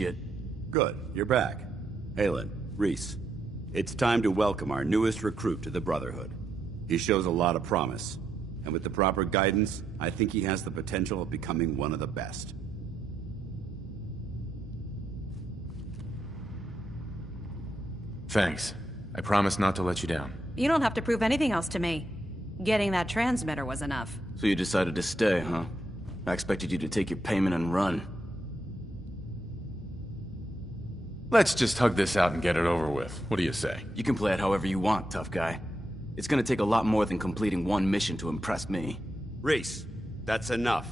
shit. Good, you're back. Halen, Reese, it's time to welcome our newest recruit to the Brotherhood. He shows a lot of promise, and with the proper guidance, I think he has the potential of becoming one of the best. Thanks. I promise not to let you down. You don't have to prove anything else to me. Getting that transmitter was enough. So you decided to stay, huh? I expected you to take your payment and run. Let's just hug this out and get it over with. What do you say? You can play it however you want, tough guy. It's gonna take a lot more than completing one mission to impress me. Reese, that's enough.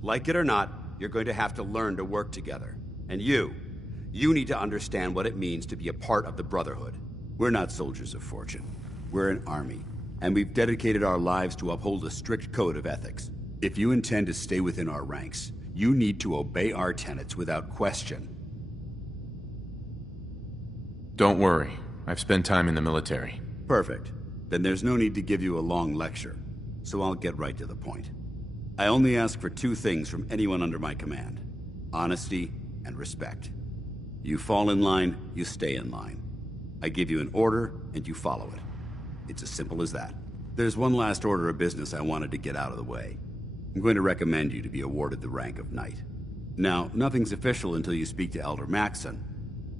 Like it or not, you're going to have to learn to work together. And you need to understand what it means to be a part of the Brotherhood. We're not soldiers of fortune. We're an army, and we've dedicated our lives to uphold a strict code of ethics. If you intend to stay within our ranks, you need to obey our tenets without question. Don't worry. I've spent time in the military. Perfect. Then there's no need to give you a long lecture, so I'll get right to the point. I only ask for two things from anyone under my command: honesty and respect. You fall in line, you stay in line. I give you an order, and you follow it. It's as simple as that. There's one last order of business I wanted to get out of the way. I'm going to recommend you to be awarded the rank of Knight. Now, nothing's official until you speak to Elder Maxson,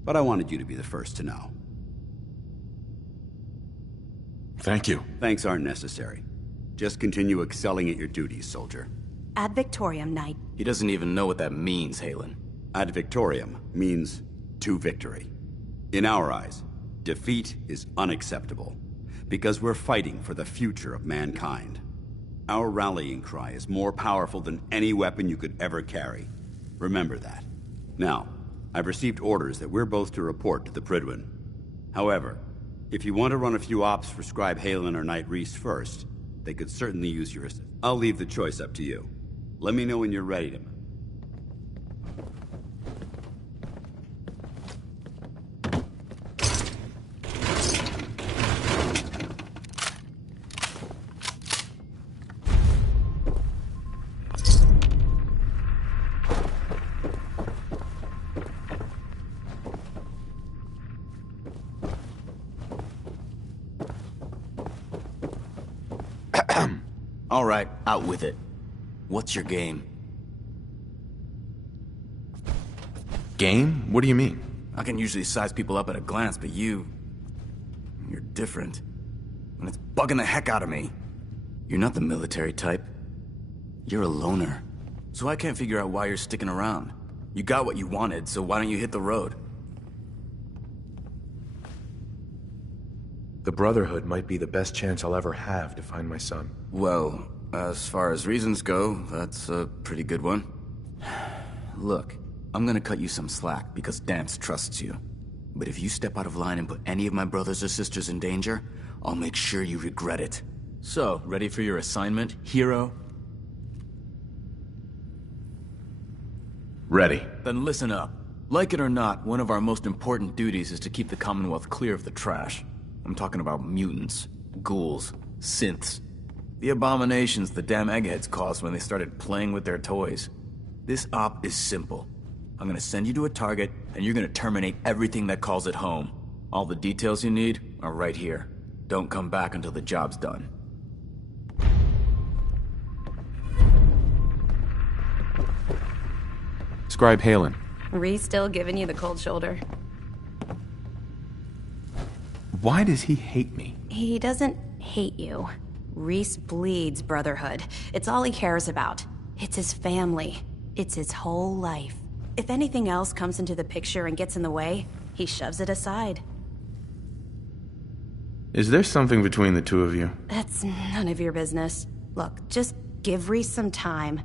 but I wanted you to be the first to know. Thank you. Thanks aren't necessary. Just continue excelling at your duties, soldier. Ad Victoriam, Knight. He doesn't even know what that means, Halen. Ad Victoriam means to victory. In our eyes, defeat is unacceptable, because we're fighting for the future of mankind. Our rallying cry is more powerful than any weapon you could ever carry. Remember that. Now, I've received orders that we're both to report to the Prydwen. However, if you want to run a few ops for Scribe Halen or Knight Reese first, they could certainly use your assistance. I'll leave the choice up to you. Let me know when you're ready to... All right, out with it. What's your game? Game? What do you mean? I can usually size people up at a glance, but you're different. And it's bugging the heck out of me. You're not the military type. You're a loner. So I can't figure out why you're sticking around. You got what you wanted, so why don't you hit the road? The Brotherhood might be the best chance I'll ever have to find my son. Well, as far as reasons go, that's a pretty good one. Look, I'm gonna cut you some slack because Dance trusts you. But if you step out of line and put any of my brothers or sisters in danger, I'll make sure you regret it. So, ready for your assignment, hero? Ready. Then listen up. Like it or not, one of our most important duties is to keep the Commonwealth clear of the trash. I'm talking about mutants, ghouls, synths. The abominations the damn eggheads caused when they started playing with their toys. This op is simple. I'm gonna send you to a target, and you're gonna terminate everything that calls it home. All the details you need are right here. Don't come back until the job's done. Scribe Halen. Reese still giving you the cold shoulder. Why does he hate me? He doesn't hate you. Reese bleeds Brotherhood. It's all he cares about. It's his family. It's his whole life. If anything else comes into the picture and gets in the way, he shoves it aside. Is there something between the two of you? That's none of your business. Look, just give Reese some time.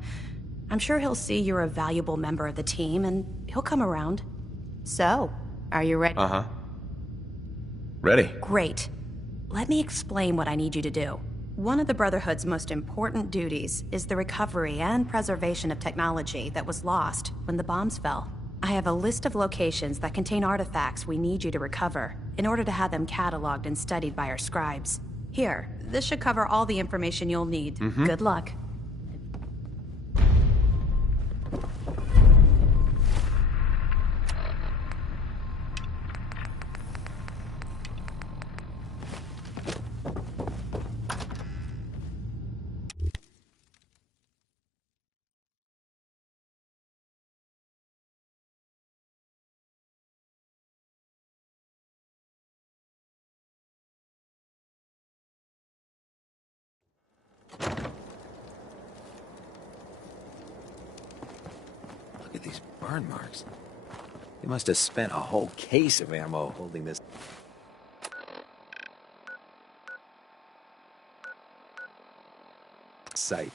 I'm sure he'll see you're a valuable member of the team, and he'll come around. So, are you ready? Uh-huh. Ready. Great. Let me explain what I need you to do. One of the Brotherhood's most important duties is the recovery and preservation of technology that was lost when the bombs fell. I have a list of locations that contain artifacts we need you to recover in order to have them cataloged and studied by our scribes. Here, this should cover all the information you'll need. Good luck. Burn marks. They must have spent a whole case of ammo holding this site.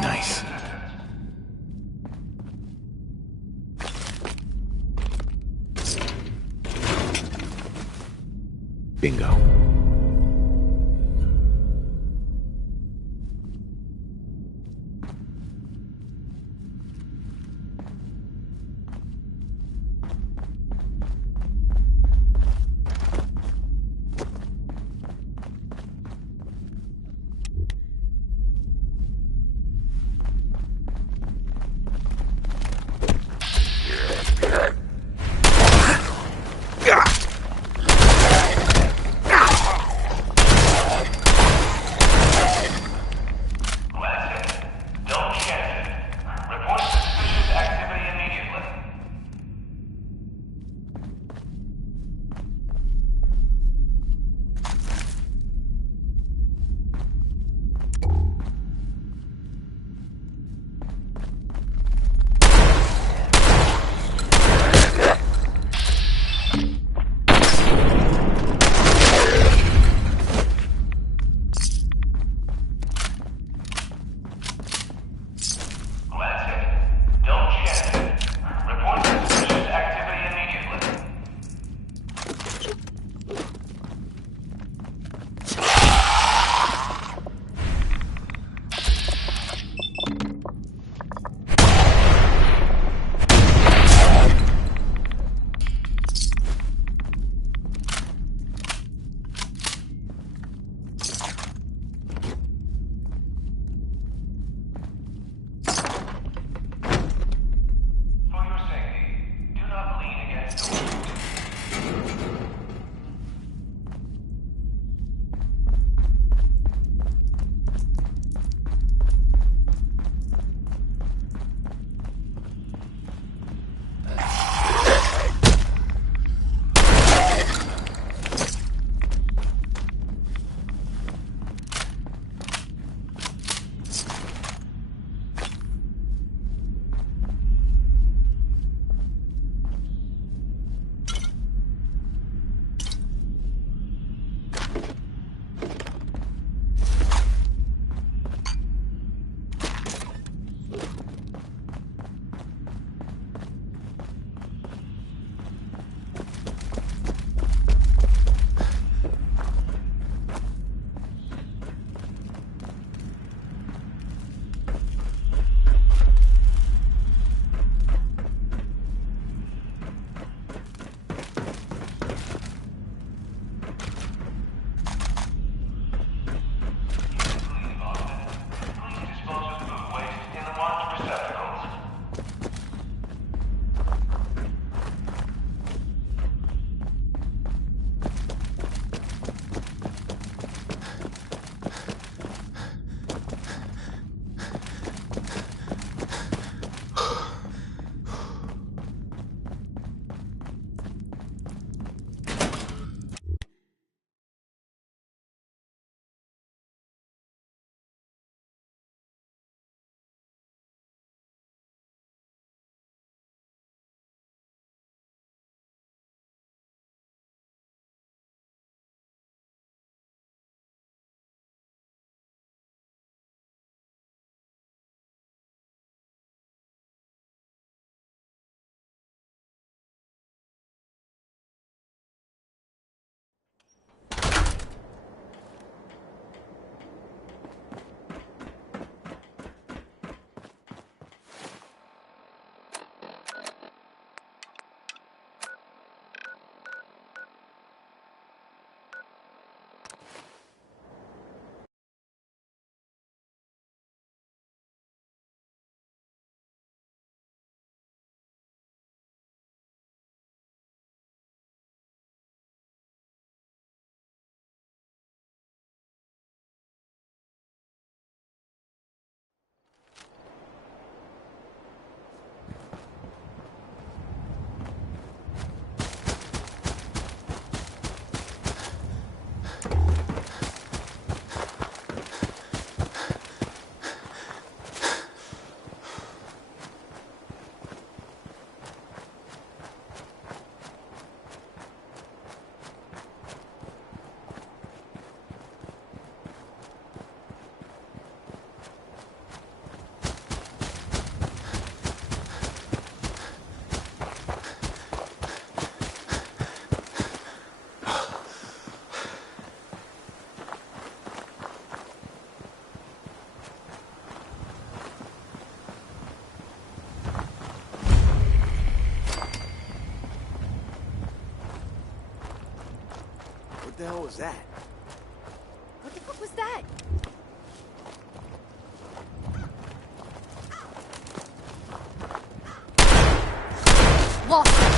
Nice. Bingo. the hell was that? What the fuck was that? Lost.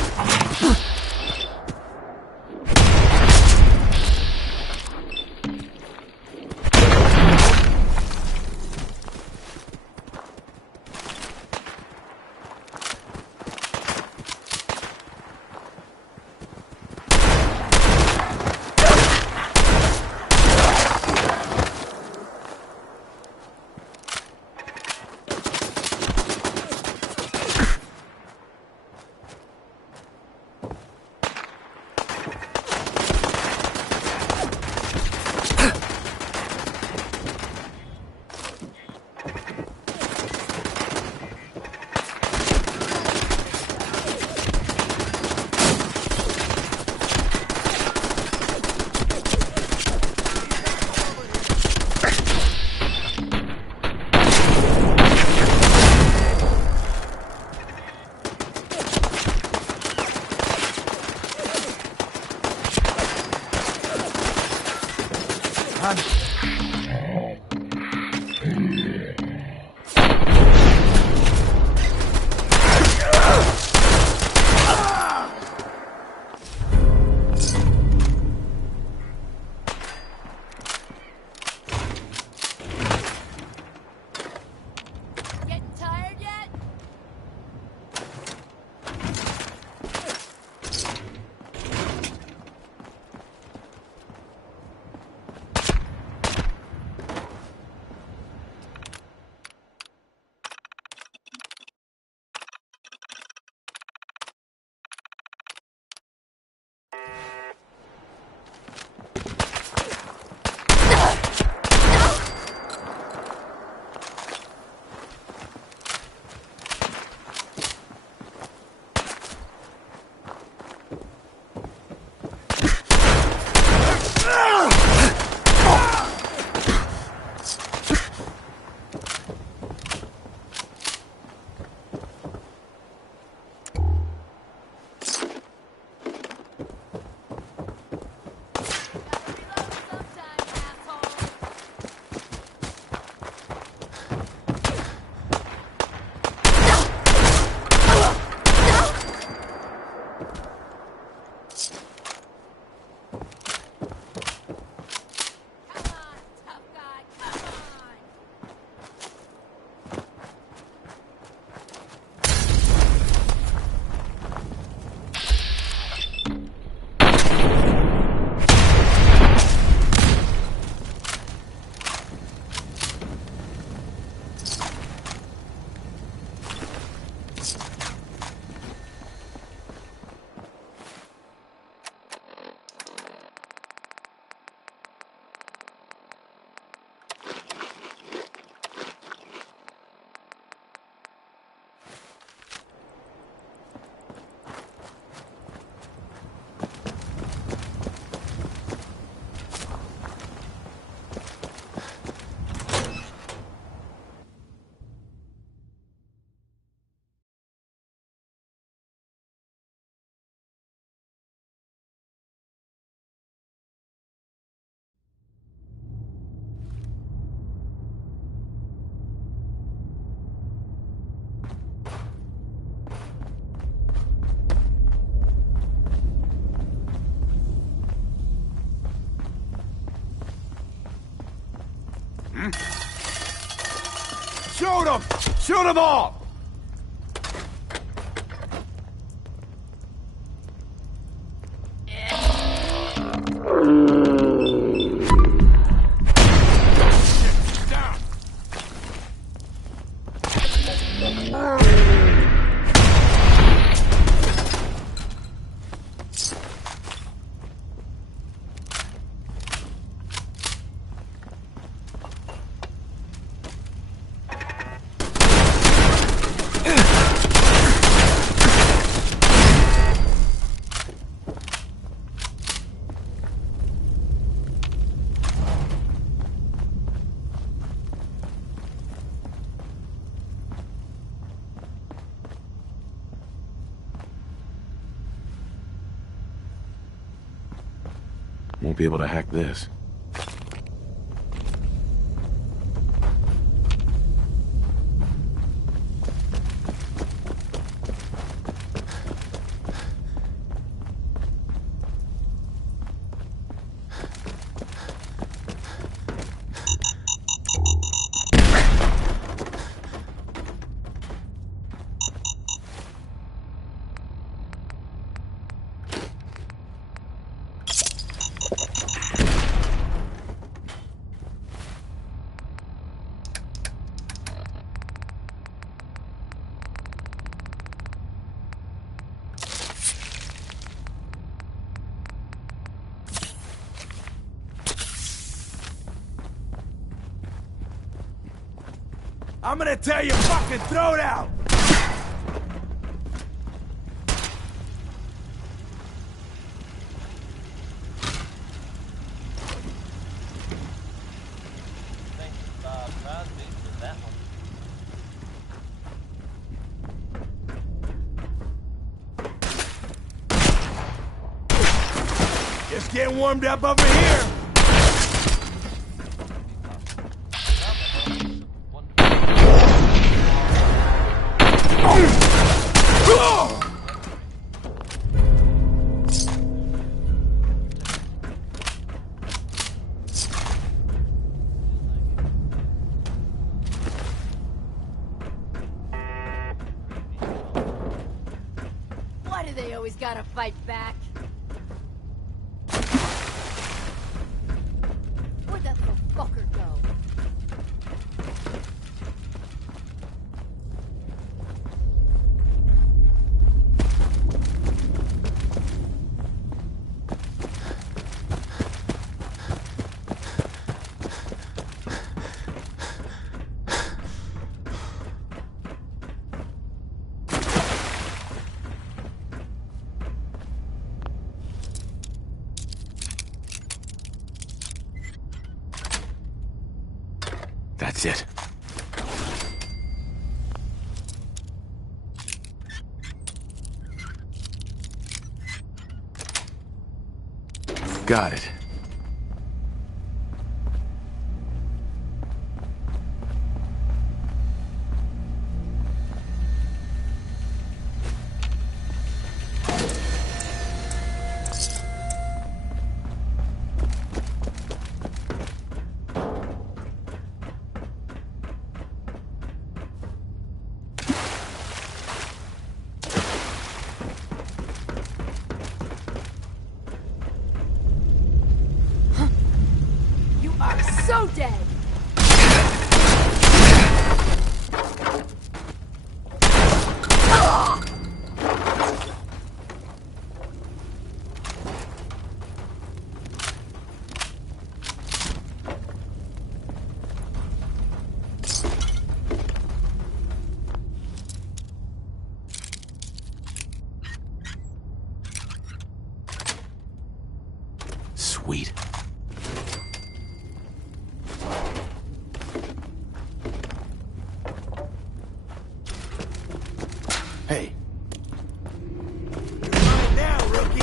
Shoot them! Shoot them all! Won't be able to hack this. I'm gonna tear your fucking throat out! Just getting warmed up over here! Why do they always gotta fight back? Where'd that little fucker go? That's it. Got it. So dead! Sweet. Hey. Right now, rookie!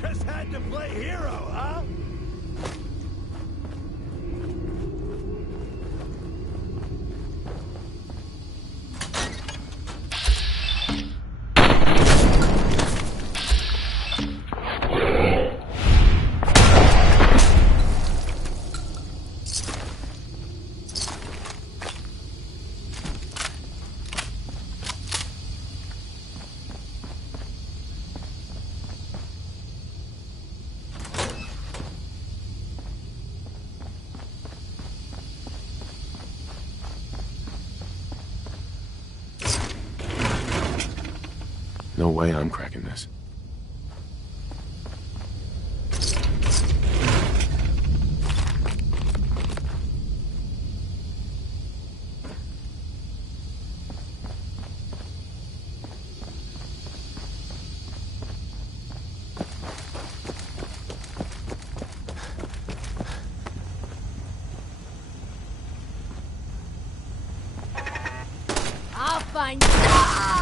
Just had to play hero, huh? No way I'm cracking this. find you. Ah!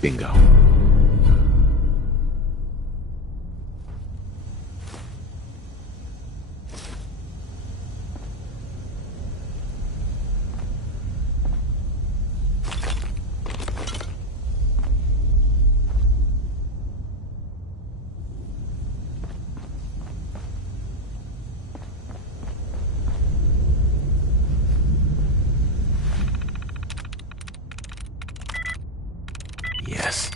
Bingo. Yes.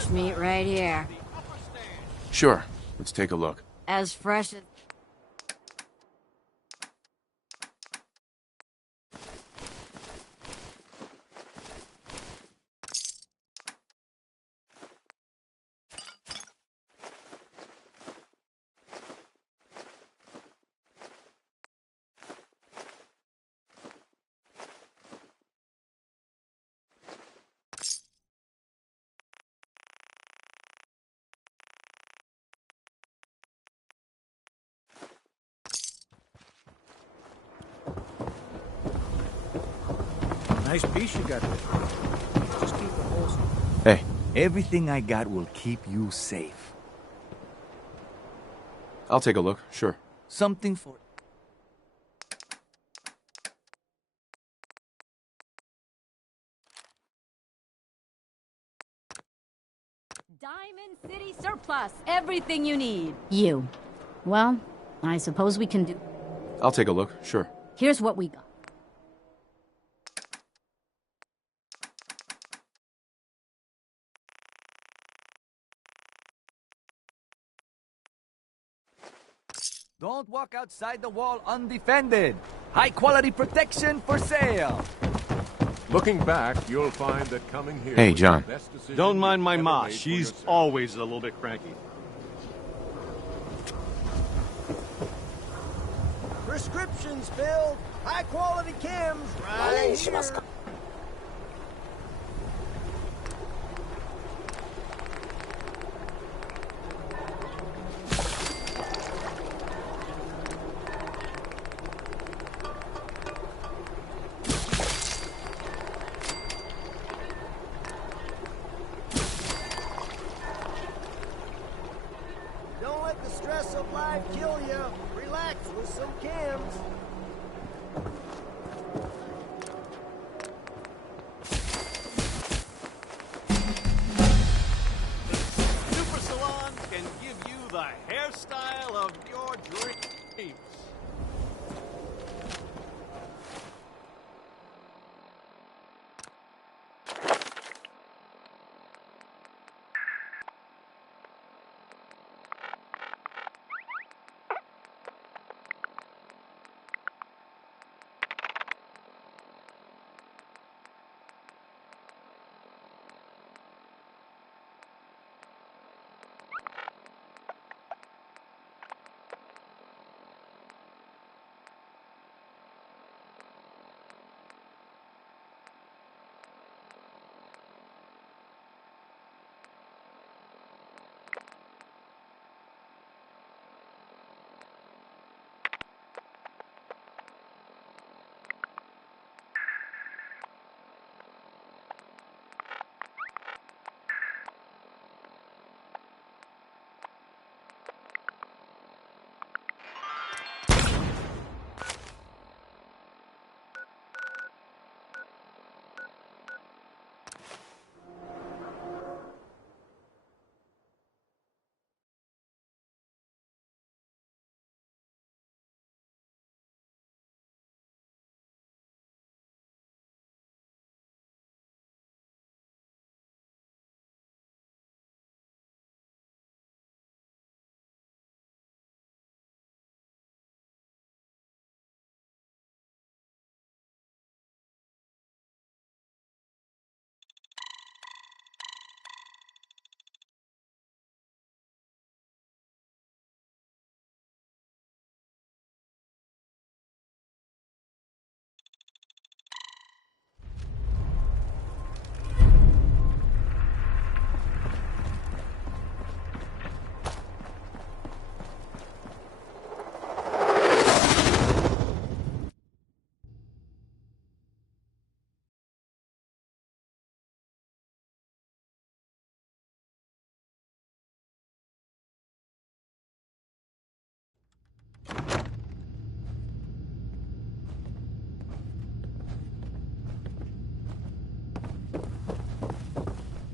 Fresh meat right here. Sure. Let's take a look. As fresh as... Nice piece you got there. Just keep the holes. Hey, Everything I got will keep you safe. I'll take a look. Sure. Something for... Diamond City Surplus. Everything you need. You. Well, I suppose we can do... I'll take a look. Sure. Here's what we got. Don't walk outside the wall undefended. High quality protection for sale. Looking back, you'll find that coming here... Hey, was John. the best decision Don't mind my you've ma. ever made for She's yourself. always a little bit cranky. Prescriptions filled. High quality chems right here. Don't let the stress of life kill you. Relax with some chems. Super Salon can give you the hairstyle of your dreams.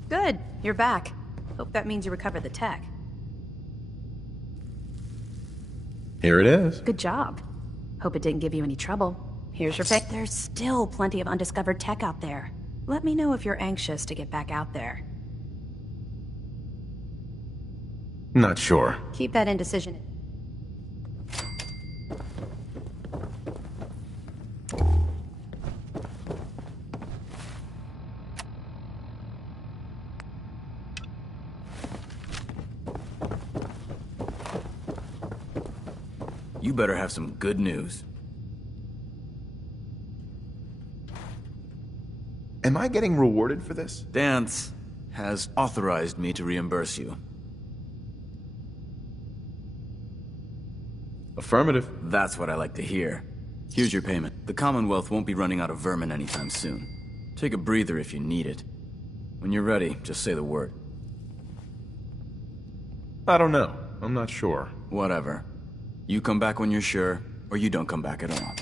Good, you're back. Hope that means you recovered the tech. Here it is. Good job. Hope it didn't give you any trouble. Here's your pick. There's still plenty of undiscovered tech out there. Let me know if you're anxious to get back out there. Not sure. Keep that indecision. You better have some good news. Am I getting rewarded for this? Dance has authorized me to reimburse you. Affirmative. That's what I like to hear. Here's your payment. The Commonwealth won't be running out of vermin anytime soon. Take a breather if you need it. When you're ready, just say the word. I don't know. I'm not sure. Whatever. You come back when you're sure, or you don't come back at all.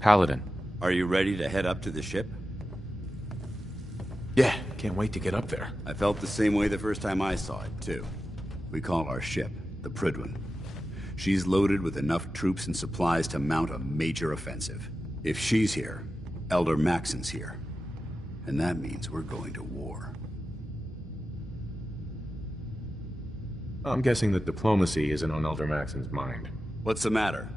Paladin. Are you ready to head up to the ship? Yeah, can't wait to get up there. I felt the same way the first time I saw it, too. We call our ship the Prydwen. She's loaded with enough troops and supplies to mount a major offensive. If she's here, Elder Maxon's here. And that means we're going to war. I'm guessing that diplomacy isn't on Elder Maxon's mind. What's the matter?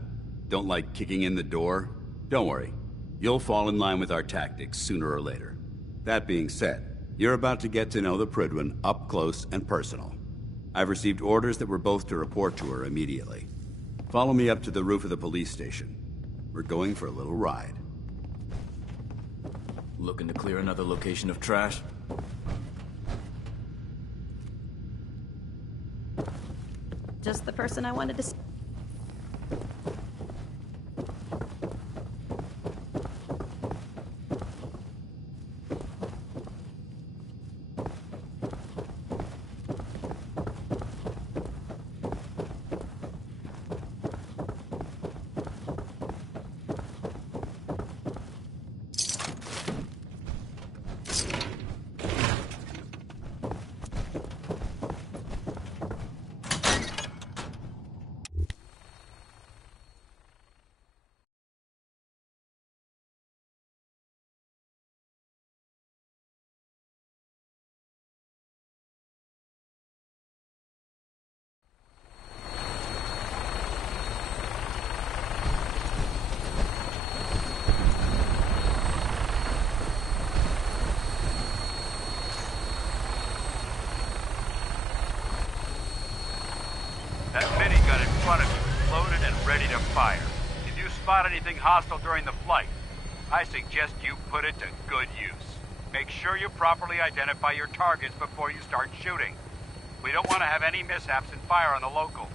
Don't like kicking in the door? Don't worry. You'll fall in line with our tactics sooner or later. That being said, you're about to get to know the Prydwen up close and personal. I've received orders that we're both to report to her immediately. Follow me up to the roof of the police station. We're going for a little ride. Looking to clear another location of trash? Just the person I wanted to see. That minigun in front of you is loaded and ready to fire. If you spot anything hostile during the flight, I suggest you put it to good use. Make sure you properly identify your targets before you start shooting. We don't want to have any mishaps and fire on the locals.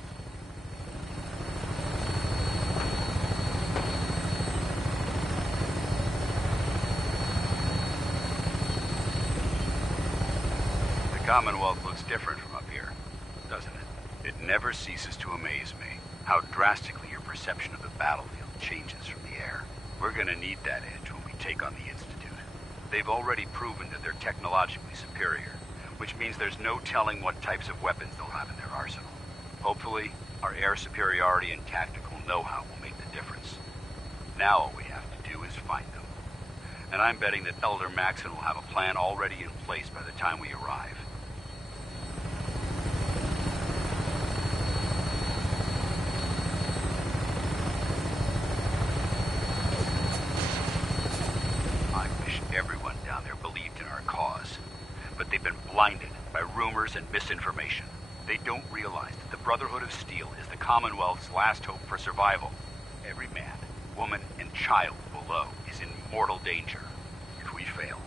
The Commonwealth looks different from up here, doesn't it? It never ceases to amaze me how drastically your perception of the battlefield changes from the air. We're gonna need that edge when we take on the Institute. They've already proven that they're technologically superior, which means there's no telling what types of weapons they'll have in their arsenal. Hopefully, our air superiority and tactical know-how will make the difference. Now all we have to do is find them. And I'm betting that Elder Maxon will have a plan already in place by the time we arrive. Everyone down there believed in our cause, but they've been blinded by rumors and misinformation. They don't realize that the Brotherhood of Steel is the Commonwealth's last hope for survival. Every man, woman, and child below is in mortal danger. If we fail,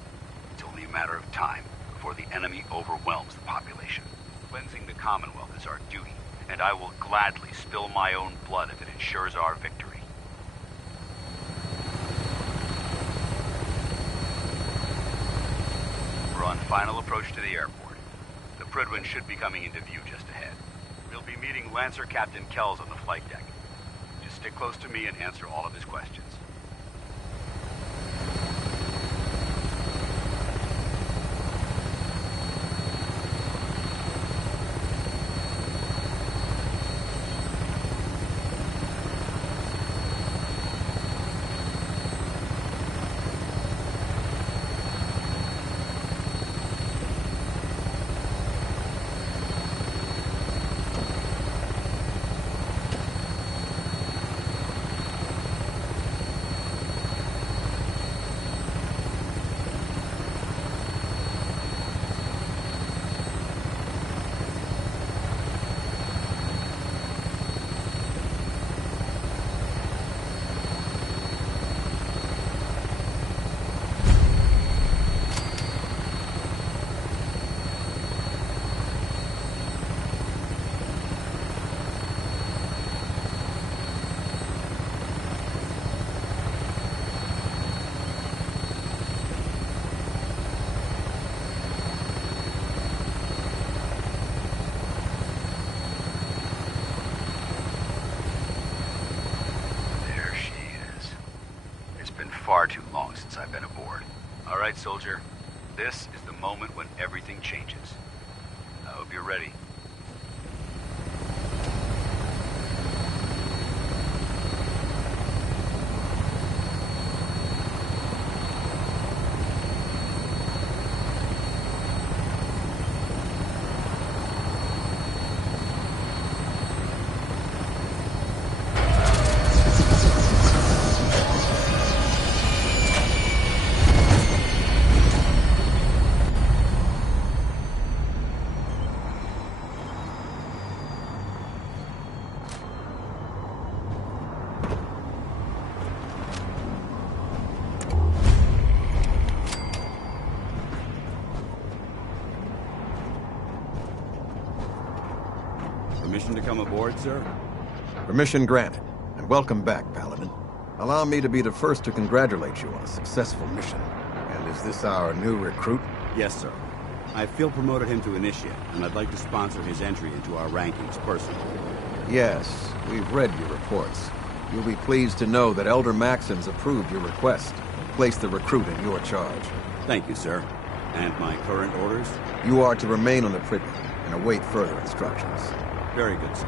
it's only a matter of time before the enemy overwhelms the population. Cleansing the Commonwealth is our duty, and I will gladly spill my own blood if it ensures our victory. On final approach to the airport. The Prydwen should be coming into view just ahead. We'll be meeting Lancer Captain Kells on the flight deck. Just stick close to me and answer all of his questions. far too long since I've been aboard. All right, soldier. This is the moment when everything changes. I hope you're ready. Permission to come aboard, sir? Permission granted, and welcome back, Paladin. Allow me to be the first to congratulate you on a successful mission. And is this our new recruit? Yes, sir. I feel promoted him to initiate, and I'd like to sponsor his entry into our rankings personally. Yes, we've read your reports. You'll be pleased to know that Elder Maxon's approved your request and placed the recruit in your charge. Thank you, sir. And my current orders? You are to remain on the Prydwen and await further instructions. Very good, sir.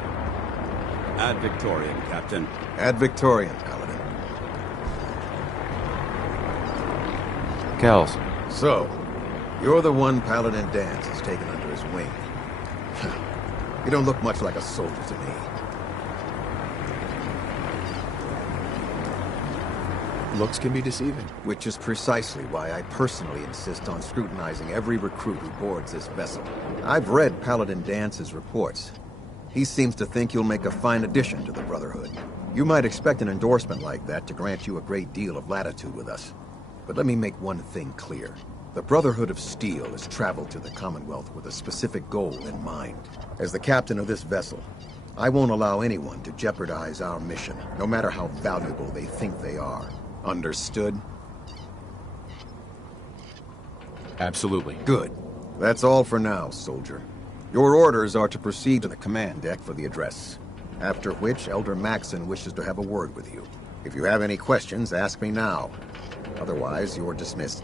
Ad Victoriam, Captain. Ad Victoriam, Paladin. Kells. So, you're the one Paladin Danse has taken under his wing. You don't look much like a soldier to me. Looks can be deceiving. Which is precisely why I personally insist on scrutinizing every recruit who boards this vessel. I've read Paladin Dance's reports. He seems to think you'll make a fine addition to the Brotherhood. You might expect an endorsement like that to grant you a great deal of latitude with us. But let me make one thing clear. The Brotherhood of Steel has traveled to the Commonwealth with a specific goal in mind. As the captain of this vessel, I won't allow anyone to jeopardize our mission, no matter how valuable they think they are. Understood? Absolutely. Good. That's all for now, soldier. Your orders are to proceed to the command deck for the address, after which Elder Maxon wishes to have a word with you. If you have any questions, ask me now. Otherwise, you're dismissed.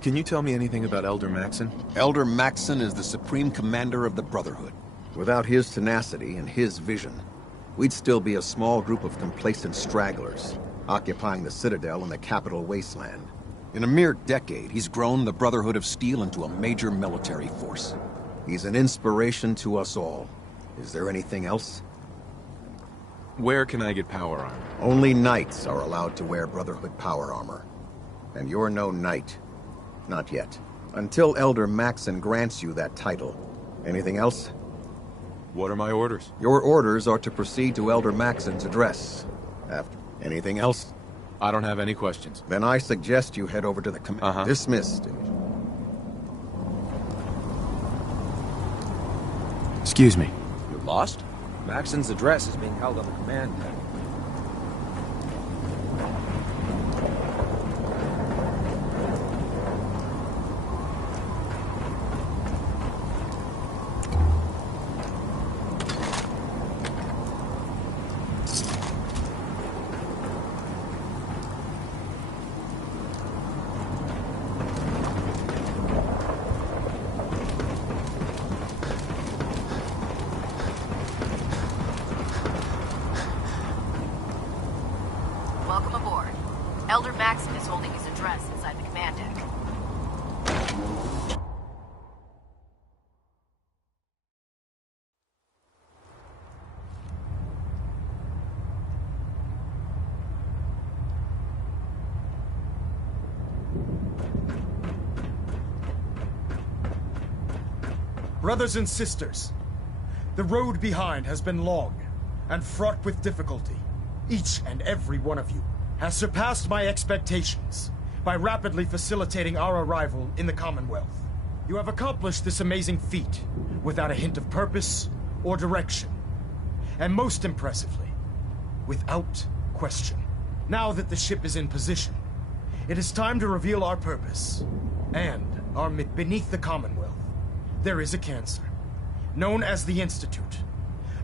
Can you tell me anything about Elder Maxon? Elder Maxon is the supreme commander of the Brotherhood. Without his tenacity and his vision, we'd still be a small group of complacent stragglers, occupying the Citadel and the capital wasteland. In a mere decade, he's grown the Brotherhood of Steel into a major military force. He's an inspiration to us all. Is there anything else? Where can I get power armor? Only knights are allowed to wear Brotherhood power armor. And you're no knight. Not yet. Until Elder Maxon grants you that title. Anything else? What are my orders? Your orders are to proceed to Elder Maxon's address. After. Anything else? I don't have any questions. Then I suggest you head over to the command. Dismissed. Excuse me. You're lost? Maxon's address is being held on the command deck. Welcome aboard. Elder Maxon is holding his address inside the command deck. Brothers and sisters, the road behind has been long and fraught with difficulty. Each and every one of you has surpassed my expectations by rapidly facilitating our arrival in the Commonwealth. You have accomplished this amazing feat without a hint of purpose or direction. And most impressively, without question. Now that the ship is in position, it is time to reveal our purpose and our beneath the Commonwealth. There is a cancer, known as the Institute,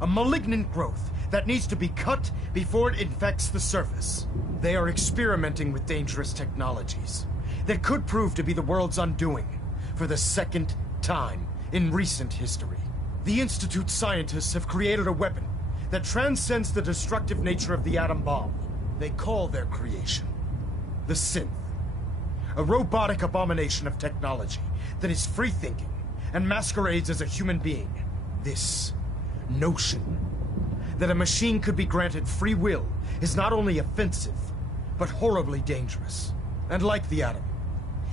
A malignant growth that needs to be cut before it infects the surface. They are experimenting with dangerous technologies that could prove to be the world's undoing for the second time in recent history. The Institute's scientists have created a weapon that transcends the destructive nature of the atom bomb. They call their creation the Synth. A robotic abomination of technology that is free-thinking and masquerades as a human being. This notion that a machine could be granted free will is not only offensive, but horribly dangerous. And like the atom,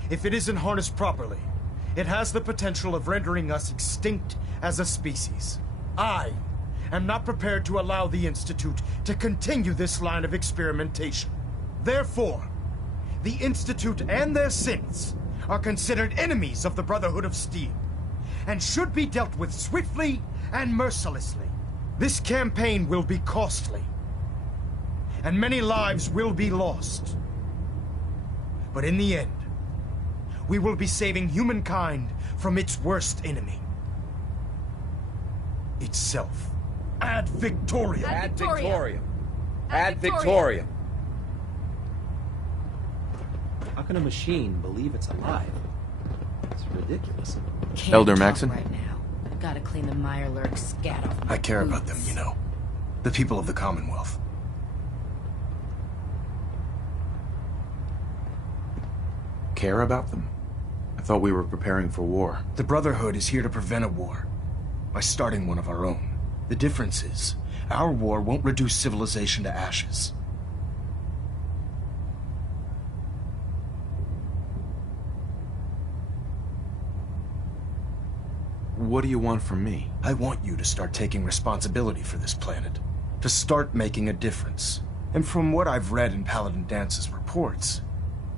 if it isn't harnessed properly, it has the potential of rendering us extinct as a species. I am not prepared to allow the Institute to continue this line of experimentation. Therefore, the Institute and their synths are considered enemies of the Brotherhood of Steel, and should be dealt with swiftly and mercilessly. This campaign will be costly, and many lives will be lost. But in the end, we will be saving humankind from its worst enemy. Itself. Ad Victoriam! Ad Victoriam! Ad Victoriam! How can a machine believe it's alive? It's ridiculous. Can't Elder talk Maxon? right now. I've got to clean the Mirelurk scat off my I care about them, boots. you know. The people of the Commonwealth. Care about them? I thought we were preparing for war. The Brotherhood is here to prevent a war by starting one of our own. The difference is, our war won't reduce civilization to ashes. What do you want from me? I want you to start taking responsibility for this planet. To start making a difference. And from what I've read in Paladin Dance's reports,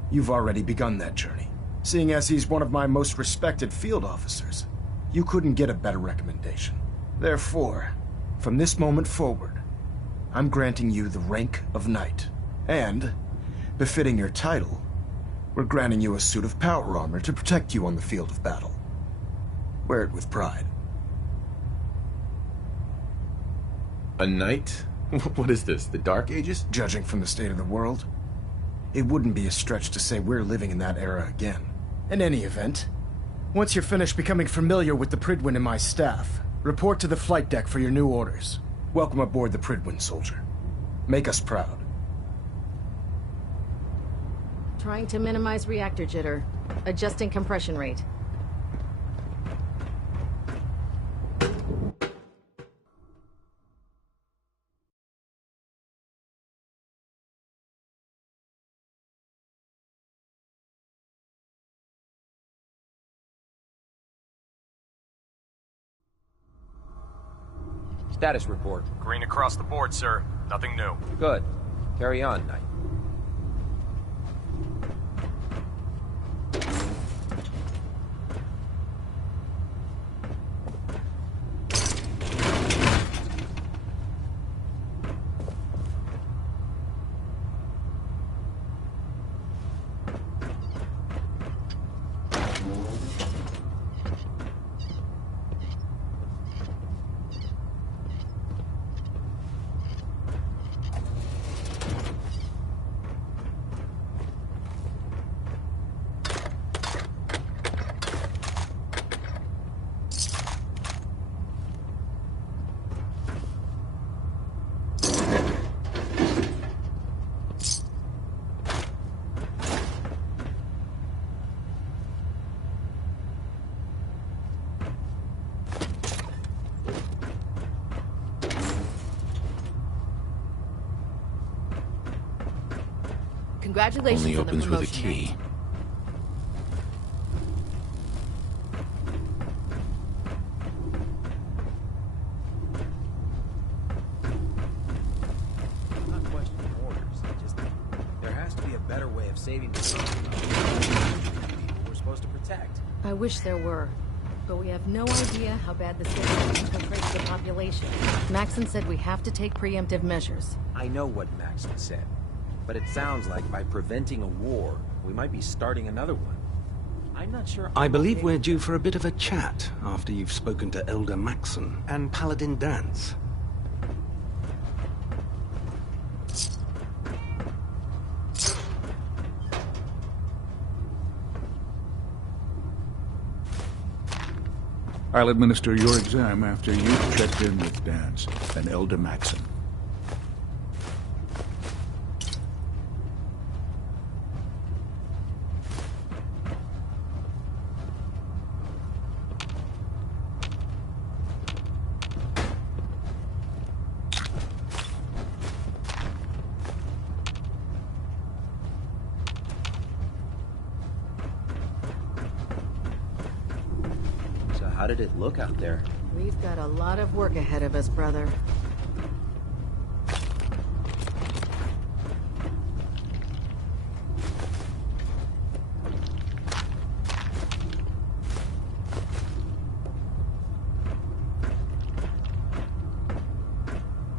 you've already begun that journey. Seeing as he's one of my most respected field officers, you couldn't get a better recommendation. Therefore, from this moment forward, I'm granting you the rank of Knight. And, befitting your title, we're granting you a suit of power armor to protect you on the field of battle. Wear it with pride. A knight? What is this, the Dark Ages? Judging from the state of the world, it wouldn't be a stretch to say we're living in that era again. In any event, once you're finished becoming familiar with the Prydwen and my staff, report to the flight deck for your new orders. Welcome aboard the Prydwen, soldier. Make us proud. Trying to minimize reactor jitter. Adjusting compression rate. Status report. Green across the board, sir. Nothing new. Good. Carry on, Knight. Congratulations Only on the opens with a promotion, key. Knight. I'm not questioning orders. Just there has to be a better way of saving the people we're supposed to protect. I wish there were, but we have no idea how bad the situation infiltrates the population. Maxon said we have to take preemptive measures. I know what Maxon said, but it sounds like by preventing a war, we might be starting another one. I'm not sure. I believe we're due for a bit of a chat after you've spoken to Elder Maxon and Paladin Dance. I'll administer your exam after you've checked in with Dance and Elder Maxon. How did it look out there? We've got a lot of work ahead of us, brother.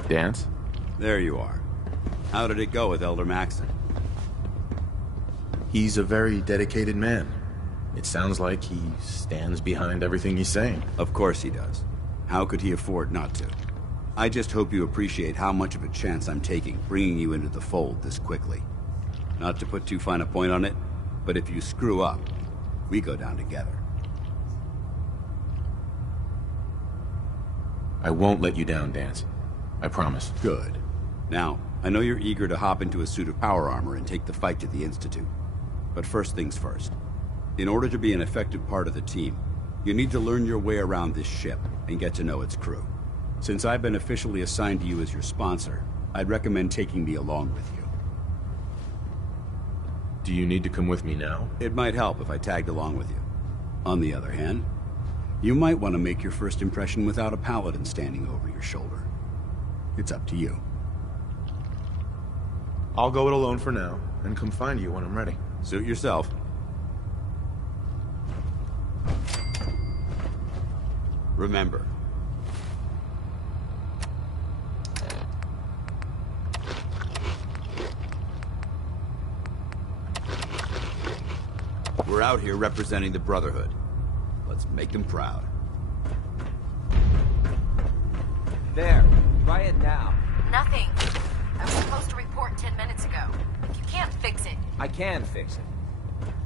Dance? There you are. How did it go with Elder Maxon? He's a very dedicated man. It sounds like he stands behind everything he's saying. Of course he does. How could he afford not to? I just hope you appreciate how much of a chance I'm taking bringing you into the fold this quickly. Not to put too fine a point on it, but if you screw up, we go down together. I won't let you down, Dance. I promise. Good. Now, I know you're eager to hop into a suit of power armor and take the fight to the Institute. But first things first. In order to be an effective part of the team, you need to learn your way around this ship and get to know its crew. Since I've been officially assigned to you as your sponsor, I'd recommend taking me along with you. Do you need to come with me now? It might help if I tagged along with you. On the other hand, you might want to make your first impression without a paladin standing over your shoulder. It's up to you. I'll go it alone for now, and come find you when I'm ready. Suit yourself. Remember, we're out here representing the Brotherhood. Let's make them proud. There, try it now. Nothing. I was supposed to report 10 minutes ago. You can't fix it. I can fix it.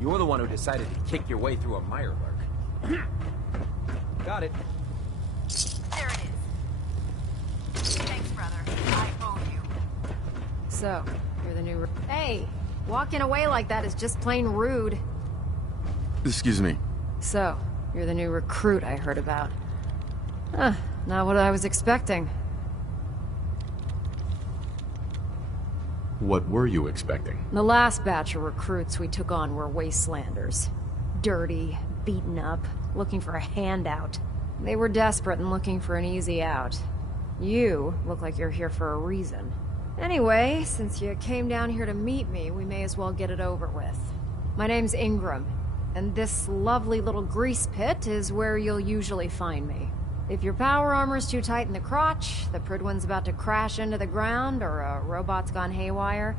You're the one who decided to kick your way through a mirelurk. Got it. There it is. Thanks, brother. I owe you. So, you're the new... Hey! Walking away like that is just plain rude. Excuse me. So, you're the new recruit I heard about. Huh, not what I was expecting. What were you expecting? The last batch of recruits we took on were wastelanders. Dirty, beaten up, looking for a handout. They were desperate and looking for an easy out. You look like you're here for a reason. Anyway, since you came down here to meet me, we may as well get it over with. My name's Ingram, and this lovely little grease pit is where you'll usually find me. If your power armor's too tight in the crotch, the Prydwen's about to crash into the ground, or a robot's gone haywire,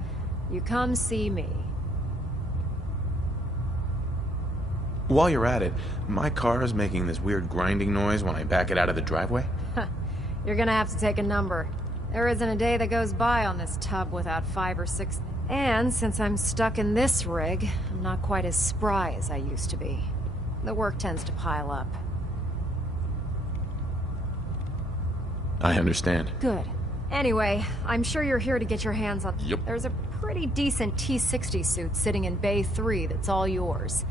you come see me. While you're at it, my car is making this weird grinding noise when I back it out of the driveway. You're gonna have to take a number. There isn't a day that goes by on this tub without 5 or 6... And since I'm stuck in this rig, I'm not quite as spry as I used to be. The work tends to pile up. I understand. Good. Anyway, I'm sure you're here to get your hands on... Yep. There's a pretty decent T-60 suit sitting in Bay 3 that's all yours.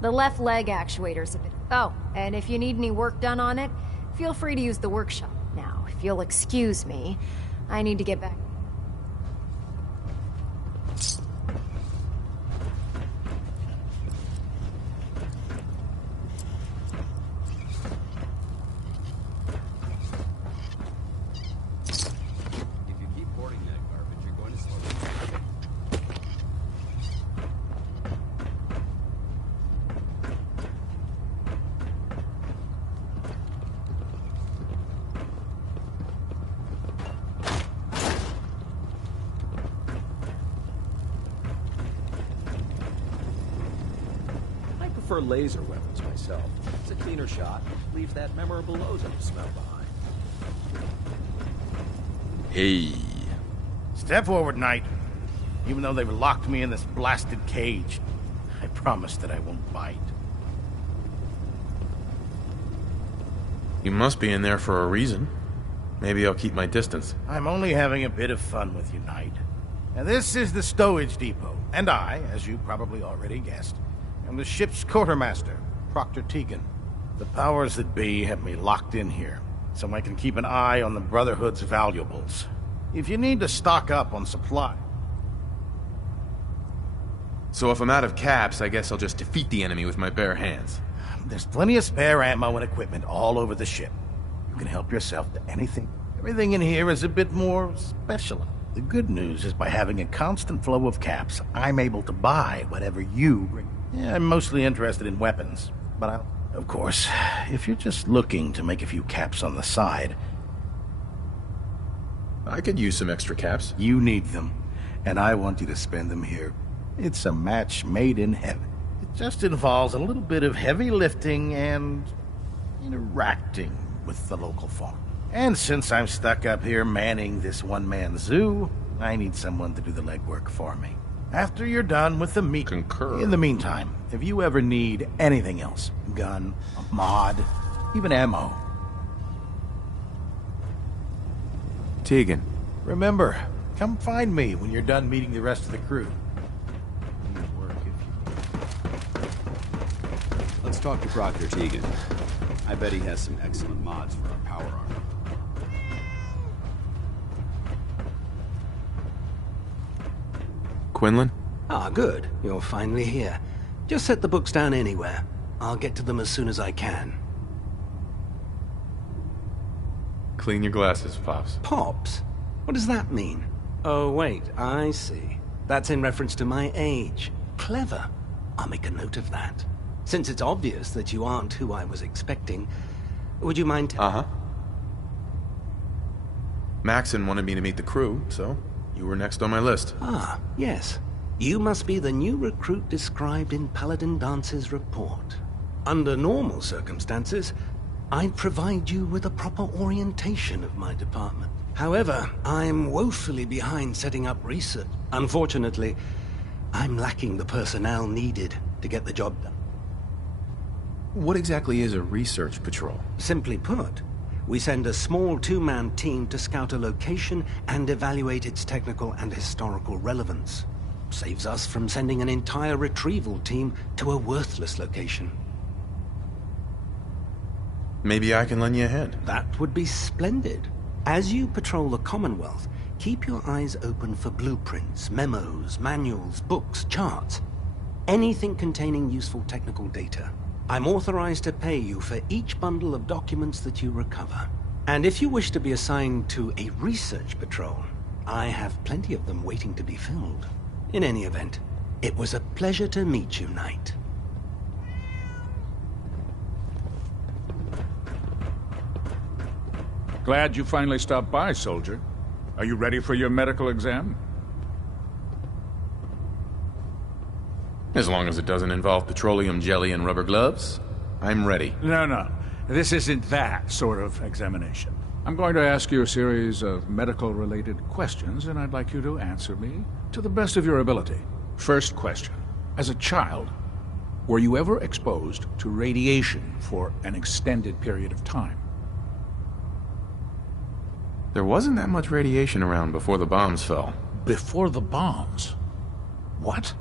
The left leg actuator's a bit... Oh, and if you need any work done on it, feel free to use the workshop. Now, if you'll excuse me, I need to get back... I prefer laser weapons myself. It's a cleaner shot, leaves that memorable ozone smell behind. Hey. Step forward, Knight. Even though they've locked me in this blasted cage, I promise that I won't bite. You must be in there for a reason. Maybe I'll keep my distance. I'm only having a bit of fun with you, Knight. Now, this is the stowage depot, and I, as you probably already guessed, am the ship's quartermaster, Proctor Tegan. The powers that be have me locked in here, so I can keep an eye on the Brotherhood's valuables. If you need to stock up on supply... So if I'm out of caps, I guess I'll just defeat the enemy with my bare hands. There's plenty of spare ammo and equipment all over the ship. You can help yourself to anything. Everything in here is a bit more special. The good news is by having a constant flow of caps, I'm able to buy whatever you bring. Yeah, I'm mostly interested in weapons, but of course, if you're just looking to make a few caps on the side... I could use some extra caps. You need them, and I want you to spend them here. It's a match made in heaven. It just involves a little bit of heavy lifting and interacting with the local fauna. And since I'm stuck up here manning this one-man zoo, I need someone to do the legwork for me. After you're done with the meet... Concur. In the meantime, if you ever need anything else, gun, a mod, even ammo... Tegan. Remember, come find me when you're done meeting the rest of the crew. Let's talk to Proctor Tegan. I bet he has some excellent mods for our power armor. Quinlan? Ah, good. You're finally here. Just set the books down anywhere. I'll get to them as soon as I can. Clean your glasses, Pops. Pops? What does that mean? Oh, wait, I see. That's in reference to my age. Clever. I'll make a note of that. Since it's obvious that you aren't who I was expecting, would you mind Maxon wanted me to meet the crew, so you were next on my list. Ah, yes. You must be the new recruit described in Paladin Dance's report. Under normal circumstances, I'd provide you with a proper orientation of my department. However, I'm woefully behind setting up research. Unfortunately, I'm lacking the personnel needed to get the job done. What exactly is a research patrol? Simply put, we send a small two-man team to scout a location and evaluate its technical and historical relevance. Saves us from sending an entire retrieval team to a worthless location. Maybe I can lend you a hand. That would be splendid. As you patrol the Commonwealth, keep your eyes open for blueprints, memos, manuals, books, charts. Anything containing useful technical data. I'm authorized to pay you for each bundle of documents that you recover. And if you wish to be assigned to a research patrol, I have plenty of them waiting to be filled. In any event, it was a pleasure to meet you, Knight. Glad you finally stopped by, soldier. Are you ready for your medical exam? As long as it doesn't involve petroleum jelly and rubber gloves, I'm ready. No. This isn't that sort of examination. I'm going to ask you a series of medical-related questions, and I'd like you to answer me to the best of your ability. First question. As a child, were you ever exposed to radiation for an extended period of time? There wasn't that much radiation around before the bombs fell. Before the bombs? What?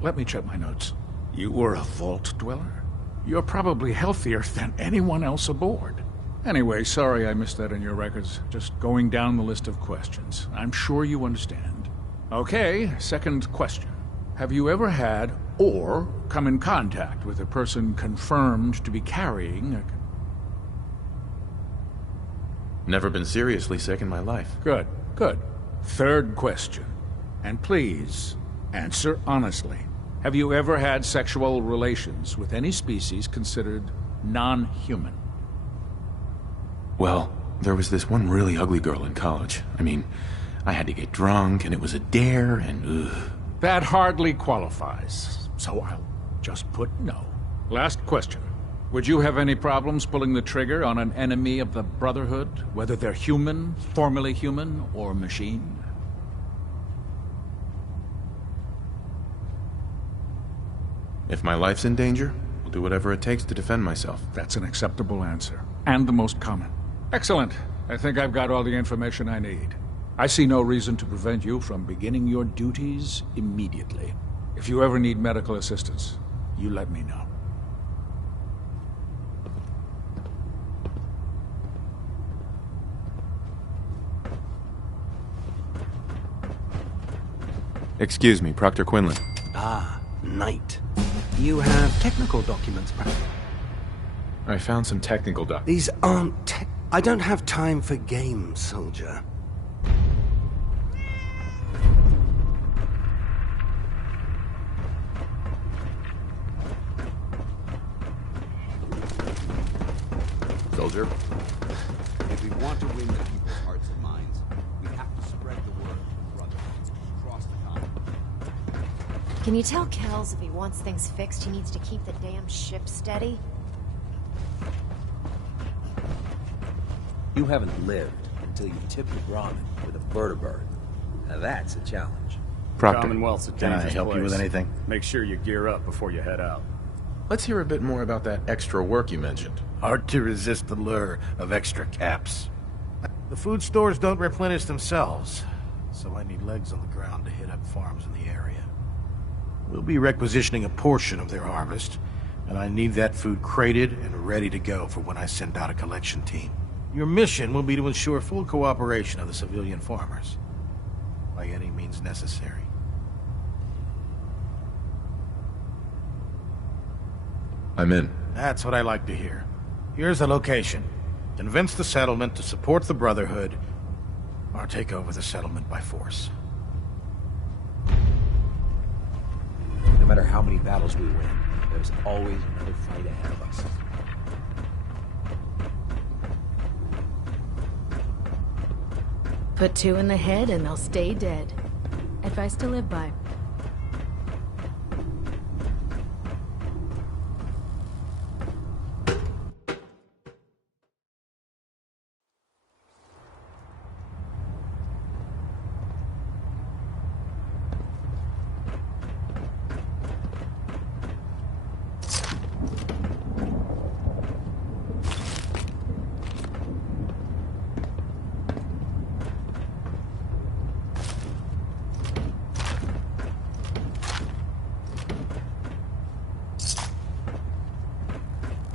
Let me check my notes. You were a vault dweller? You're probably healthier than anyone else aboard. Anyway, sorry I missed that in your records. Just going down the list of questions. I'm sure you understand. Okay, second question. Have you ever had or come in contact with a person confirmed to be carrying a... Never been seriously sick in my life. Good. Third question. And please, answer honestly. Have you ever had sexual relations with any species considered non-human? Well, there was this one really ugly girl in college. I mean, I had to get drunk, and it was a dare, and ugh. That hardly qualifies, so I'll just put no. Last question. Would you have any problems pulling the trigger on an enemy of the Brotherhood, whether they're human, formerly human, or machine? If my life's in danger, do whatever it takes to defend myself. That's an acceptable answer. And the most common. Excellent. I think I've got all the information I need. I see no reason to prevent you from beginning your duties immediately. If you ever need medical assistance, you let me know. Excuse me, Proctor Quinlan. Ah, Knight. You have technical documents, perhaps? I found some technical These aren't I don't have time for games, soldier. Soldier, if we want to win the people's hearts and minds, we have to spread the word of Brotherhood across the continent. Can you tell Kells if he wants things fixed, he needs to keep the damn ship steady? You haven't lived until you tip the grommet with a vertibird. Now that's a challenge. Proctor, Commonwealth's a can I dangerous help you with place. anything? Make sure you gear up before you head out. let's hear a bit more about that extra work you mentioned. Hard to resist the lure of extra caps. The food stores don't replenish themselves, so I need legs on the ground to hit up farms in the area. We'll be requisitioning a portion of their harvest, and I need that food crated and ready to go for when I send out a collection team. Your mission will be to ensure full cooperation of the civilian farmers, by any means necessary. I'm in. That's what I like to hear. Here's the location. Convince the settlement to support the Brotherhood, or take over the settlement by force. No matter how many battles we win, there's always another fight ahead of us. Put two in the head and they'll stay dead. Advice to live by.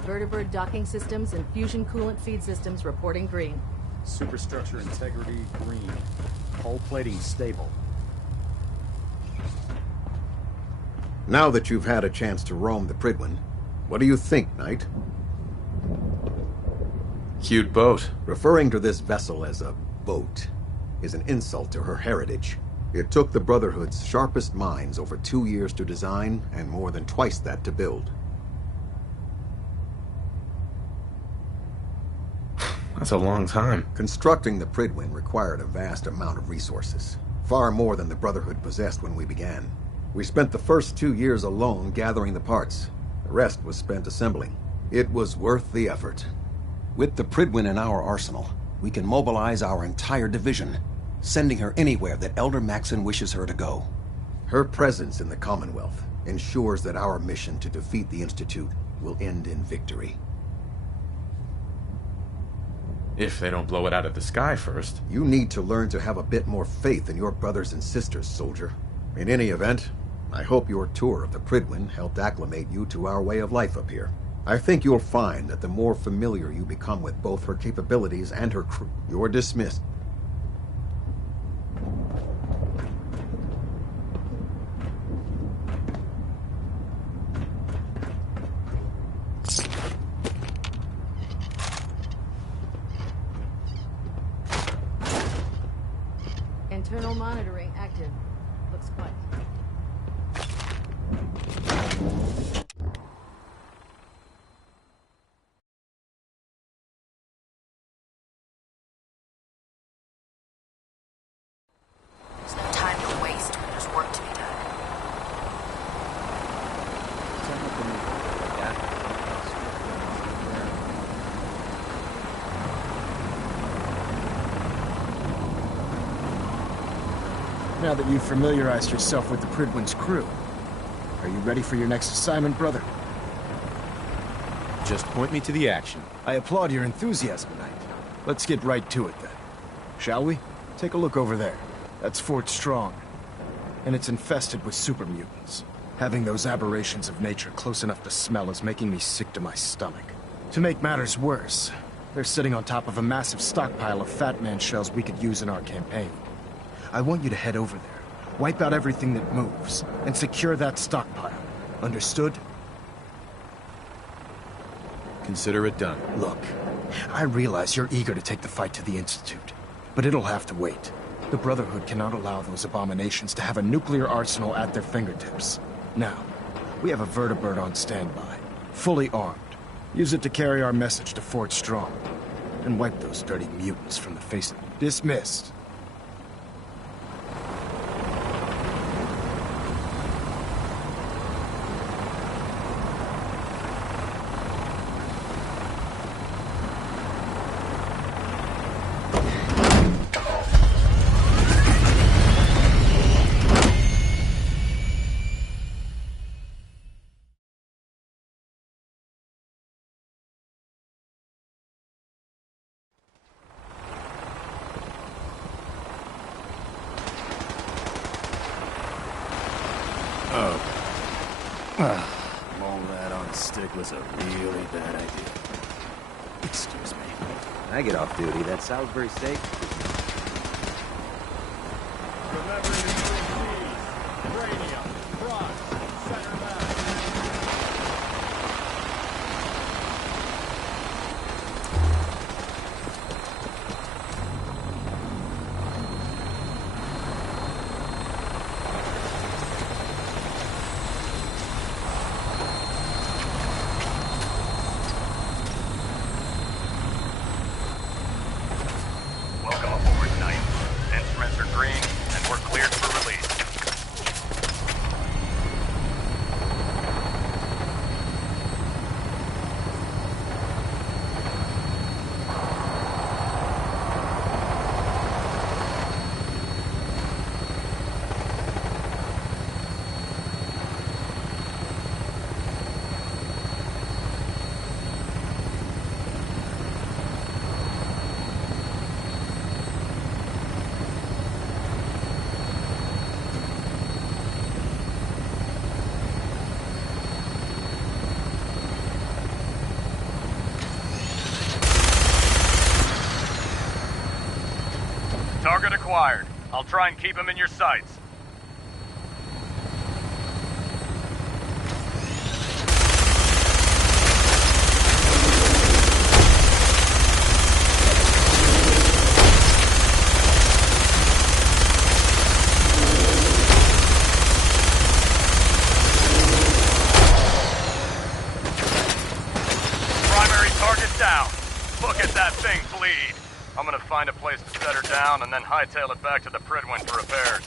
Vertibird docking systems and fusion coolant feed systems reporting green. Superstructure integrity green. Hull plating stable. Now that you've had a chance to roam the Prydwen, what do you think, Knight? Cute boat. Referring to this vessel as a boat is an insult to her heritage. It took the Brotherhood's sharpest minds over 2 years to design and more than twice that to build. That's a long time. Constructing the Prydwen required a vast amount of resources, far more than the Brotherhood possessed when we began. We spent the first 2 years alone gathering the parts. The rest was spent assembling. It was worth the effort. With the Prydwen in our arsenal, we can mobilize our entire division, sending her anywhere that Elder Maxon wishes her to go. Her presence in the Commonwealth ensures that our mission to defeat the Institute will end in victory. If they don't blow it out of the sky first. You need to learn to have a bit more faith in your brothers and sisters, soldier. In any event, I hope your tour of the Prydwen helped acclimate you to our way of life up here. I think you'll find that the more familiar you become with both her capabilities and her crew, you're dismissed. Internal monitoring active. Looks quiet. There's no time to waste when there's work to be done. Now that you've familiarized yourself with the Prydwen's crew, are you ready for your next assignment, brother? Just point me to the action. I applaud your enthusiasm, Knight. Let's get right to it then. Shall we? Take a look over there. That's Fort Strong. And it's infested with super mutants. Having those aberrations of nature close enough to smell is making me sick to my stomach. To make matters worse, they're sitting on top of a massive stockpile of Fat Man shells we could use in our campaign. I want you to head over there, wipe out everything that moves, and secure that stockpile. Understood? Consider it done. Look, I realize you're eager to take the fight to the Institute, but it'll have to wait. The Brotherhood cannot allow those abominations to have a nuclear arsenal at their fingertips. Now, we have a vertibird on standby, fully armed. Use it to carry our message to Fort Strong, and wipe those dirty mutants from the face of it. Dismissed. All that on a stick was a really bad idea. Excuse me. I get off duty. That Salisbury steak. Remember your keys. Radium, cross, center back. Welcome aboard, Knight. Instruments are green, and we're cleared for release. Target acquired. I'll try and keep him in your sights. Primary target down. Look at that thing bleed. I'm gonna find a place to set her down and then hightail it back to the Prydwen for repairs.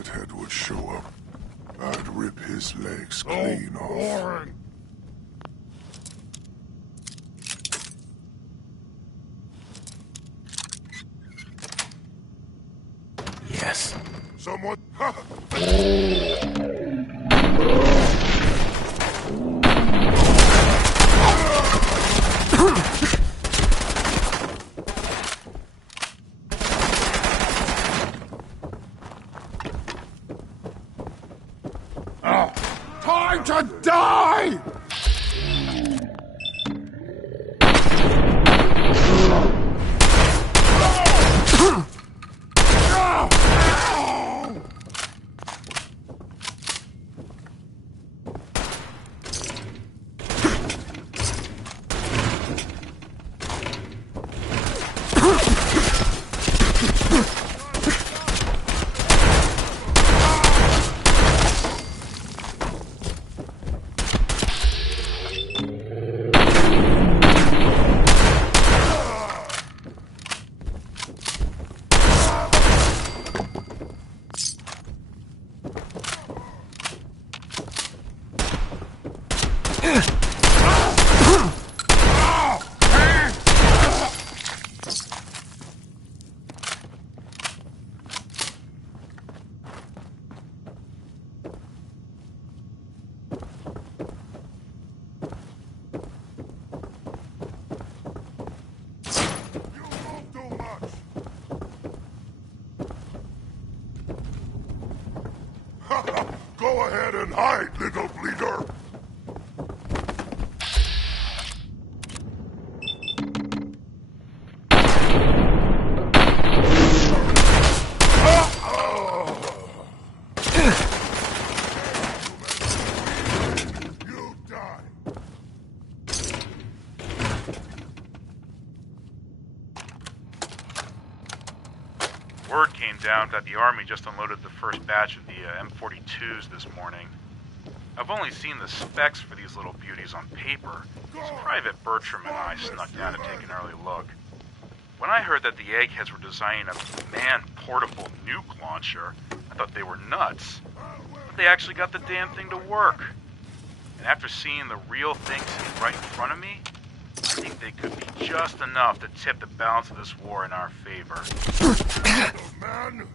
shithead would show up, I'd rip his legs clean off. Boring. Yes. Someone... Time to die! Go ahead and hide, little bleeder! Word came down that the Army just unloaded the first batch of the M42s this morning. I've only seen the specs for these little beauties on paper, so Private Bertram and I snuck down to take an early look. When I heard that the eggheads were designing a man-portable nuke launcher, I thought they were nuts. But they actually got the damn thing to work. And after seeing the real thing sitting right in front of me, I think they could be just enough to tip the balance of this war in our favor. Man!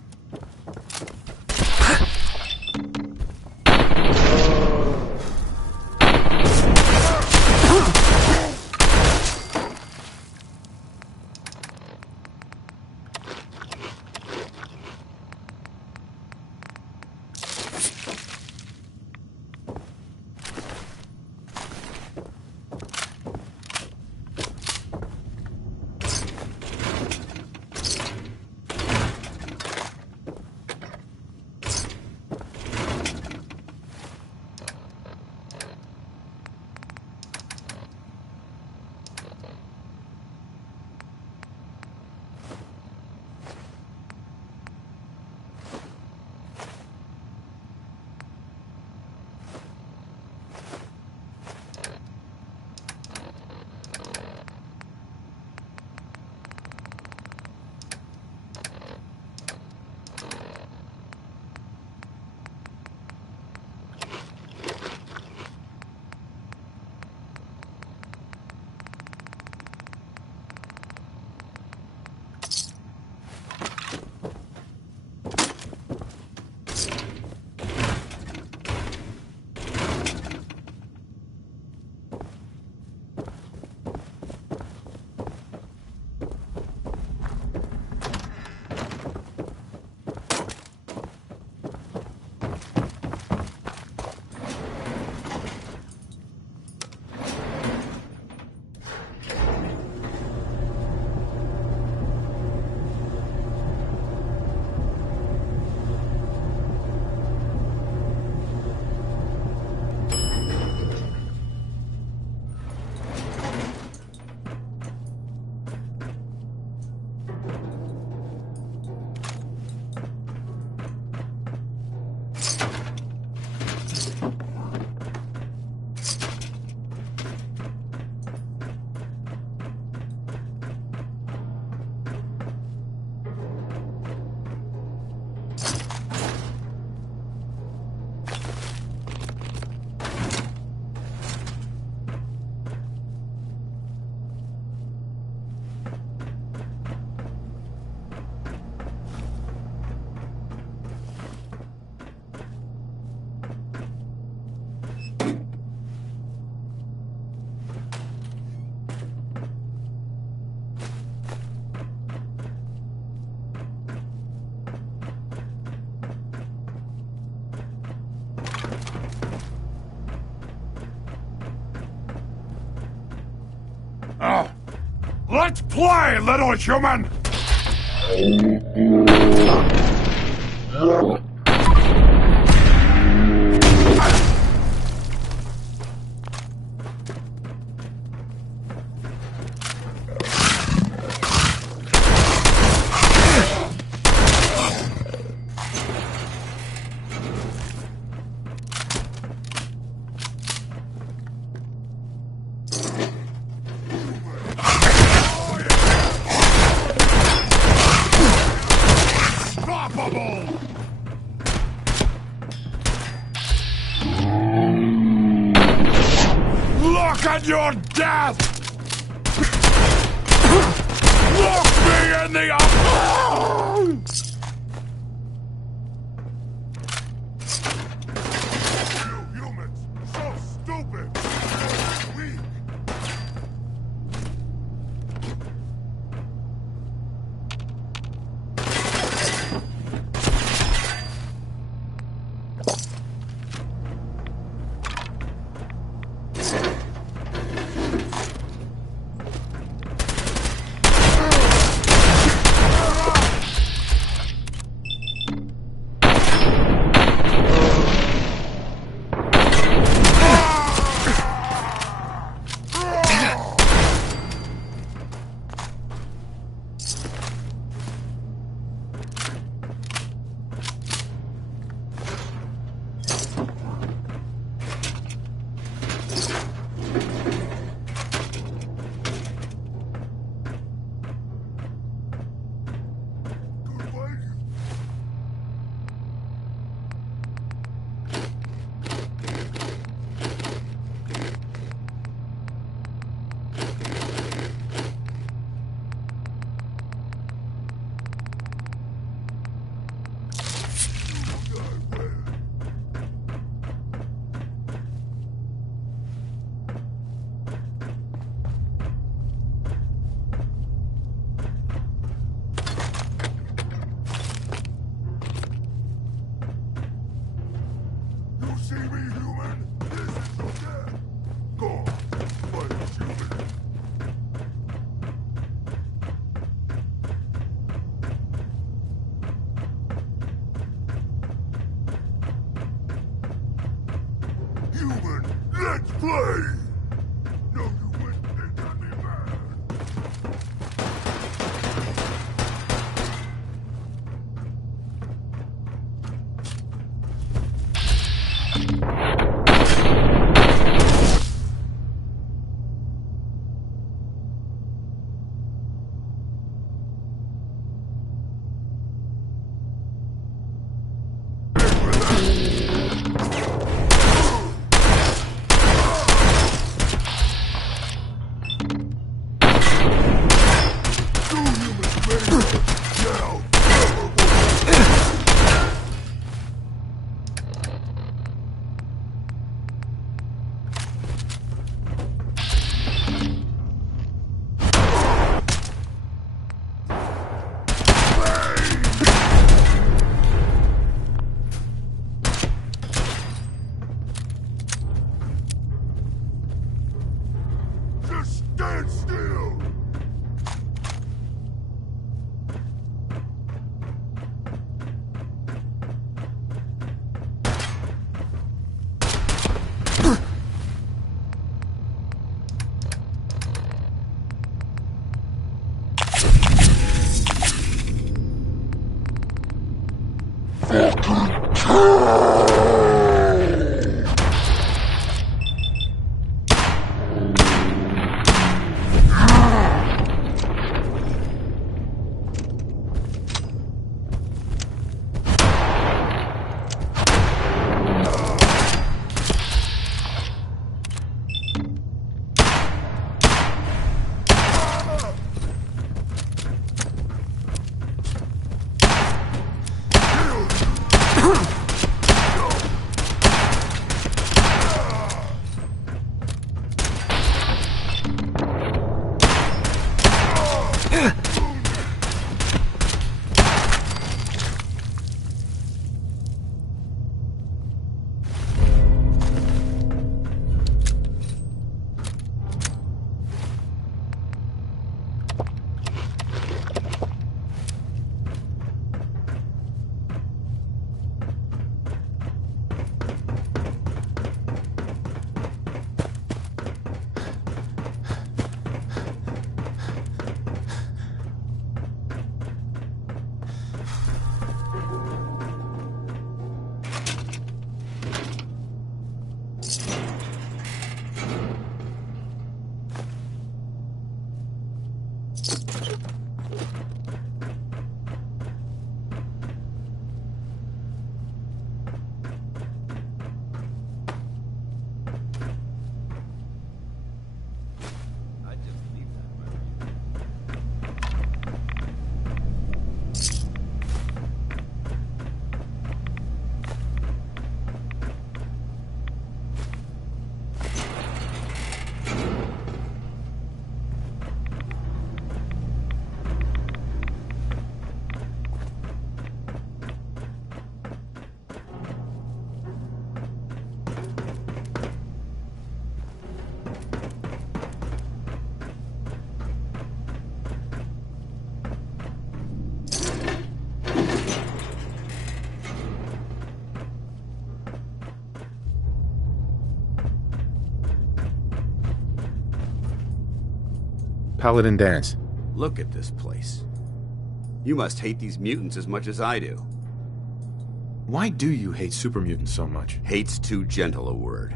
Let's play, little human! Look at your death! Look me in the eye! You humans, so stupid! Weak! See me, human? This is your death. Go on, fight us, human. Human, let's play! No, you wouldn't. It got me mad. Stand still! Paladin Dance. Look at this place. You must hate these mutants as much as I do. Why do you hate super mutants so much? Hate's too gentle a word.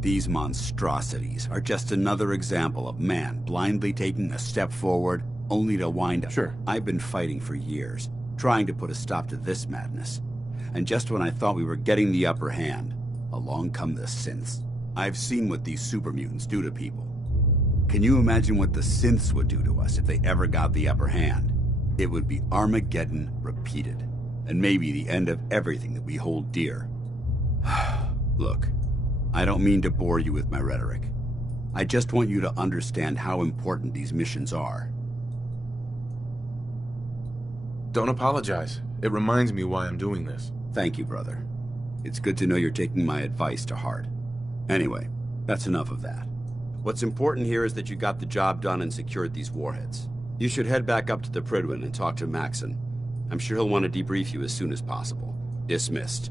These monstrosities are just another example of man blindly taking a step forward, only to wind up. Sure. I've been fighting for years, trying to put a stop to this madness. And just when I thought we were getting the upper hand, along come the synths. I've seen what these super mutants do to people. Can you imagine what the synths would do to us if they ever got the upper hand? It would be Armageddon repeated, and maybe the end of everything that we hold dear. Look, I don't mean to bore you with my rhetoric. I just want you to understand how important these missions are. Don't apologize. It reminds me why I'm doing this. Thank you, brother. It's good to know you're taking my advice to heart. Anyway, that's enough of that. What's important here is that you got the job done and secured these warheads. You should head back up to the Prydwen and talk to Maxon. I'm sure he'll want to debrief you as soon as possible. Dismissed.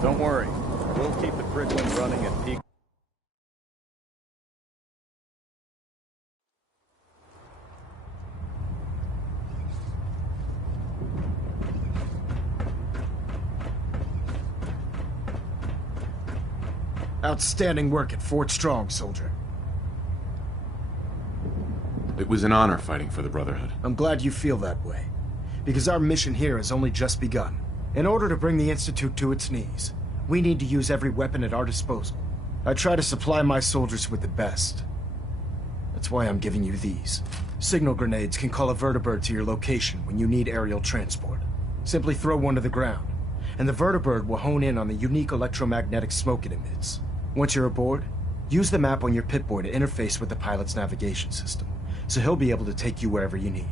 Don't worry. We'll keep the Prydwen running at peak. Outstanding work at Fort Strong, soldier. It was an honor fighting for the Brotherhood. I'm glad you feel that way, because our mission here has only just begun. In order to bring the Institute to its knees, we need to use every weapon at our disposal. I try to supply my soldiers with the best. That's why I'm giving you these. Signal grenades can call a vertibird to your location when you need aerial transport. Simply throw one to the ground, and the vertibird will hone in on the unique electromagnetic smoke it emits. Once you're aboard, use the map on your Pip-Boy to interface with the pilot's navigation system, so he'll be able to take you wherever you need.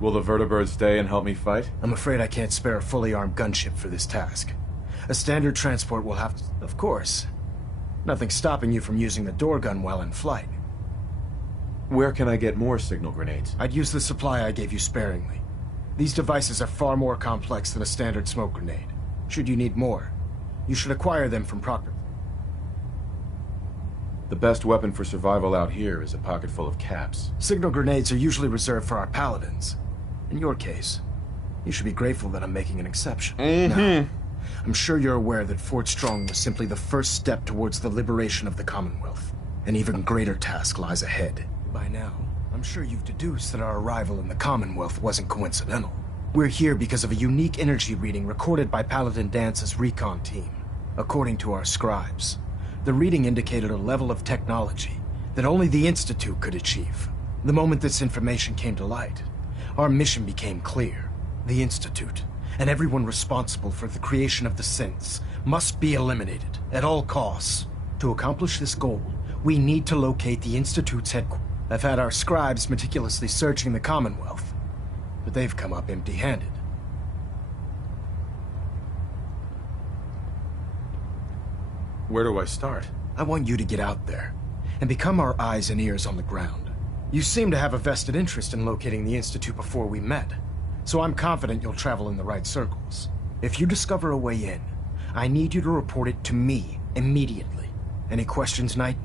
Will the vertibird stay and help me fight? I'm afraid I can't spare a fully armed gunship for this task. A standard transport will have to... Of course. Nothing stopping you from using the door gun while in flight. Where can I get more signal grenades? I'd use the supply I gave you sparingly. These devices are far more complex than a standard smoke grenade. Should you need more, you should acquire them from Proctor. The best weapon for survival out here is a pocket full of caps. Signal grenades are usually reserved for our paladins. In your case, you should be grateful that I'm making an exception. Now, I'm sure you're aware that Fort Strong was simply the first step towards the liberation of the Commonwealth. An even greater task lies ahead. By now, I'm sure you've deduced that our arrival in the Commonwealth wasn't coincidental. We're here because of a unique energy reading recorded by Paladin Dance's recon team. According to our scribes, the reading indicated a level of technology that only the Institute could achieve. The moment this information came to light, our mission became clear. The Institute, and everyone responsible for the creation of the synths, must be eliminated at all costs. To accomplish this goal, we need to locate the Institute's headquarters. I've had our scribes meticulously searching the Commonwealth, but they've come up empty-handed. Where do I start? I want you to get out there and become our eyes and ears on the ground. You seem to have a vested interest in locating the Institute before we met, so I'm confident you'll travel in the right circles. If you discover a way in, I need you to report it to me immediately. Any questions, Knight?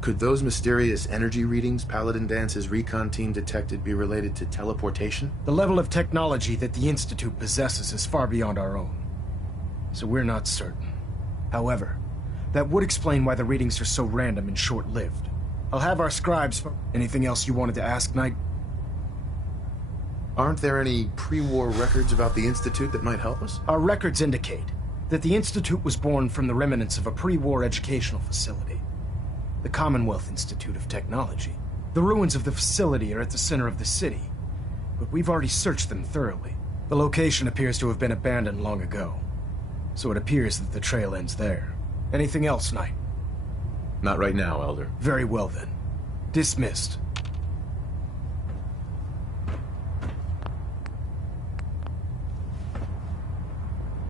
Could those mysterious energy readings Paladin Dance's recon team detected be related to teleportation? The level of technology that the Institute possesses is far beyond our own, so we're not certain. However, that would explain why the readings are so random and short-lived. I'll have our scribes... Anything else you wanted to ask, Knight? Aren't there any pre-war records about the Institute that might help us? Our records indicate that the Institute was born from the remnants of a pre-war educational facility, the Commonwealth Institute of Technology. The ruins of the facility are at the center of the city, but we've already searched them thoroughly. The location appears to have been abandoned long ago, so it appears that the trail ends there. Anything else, Knight? Not right now, Elder. Very well then. Dismissed.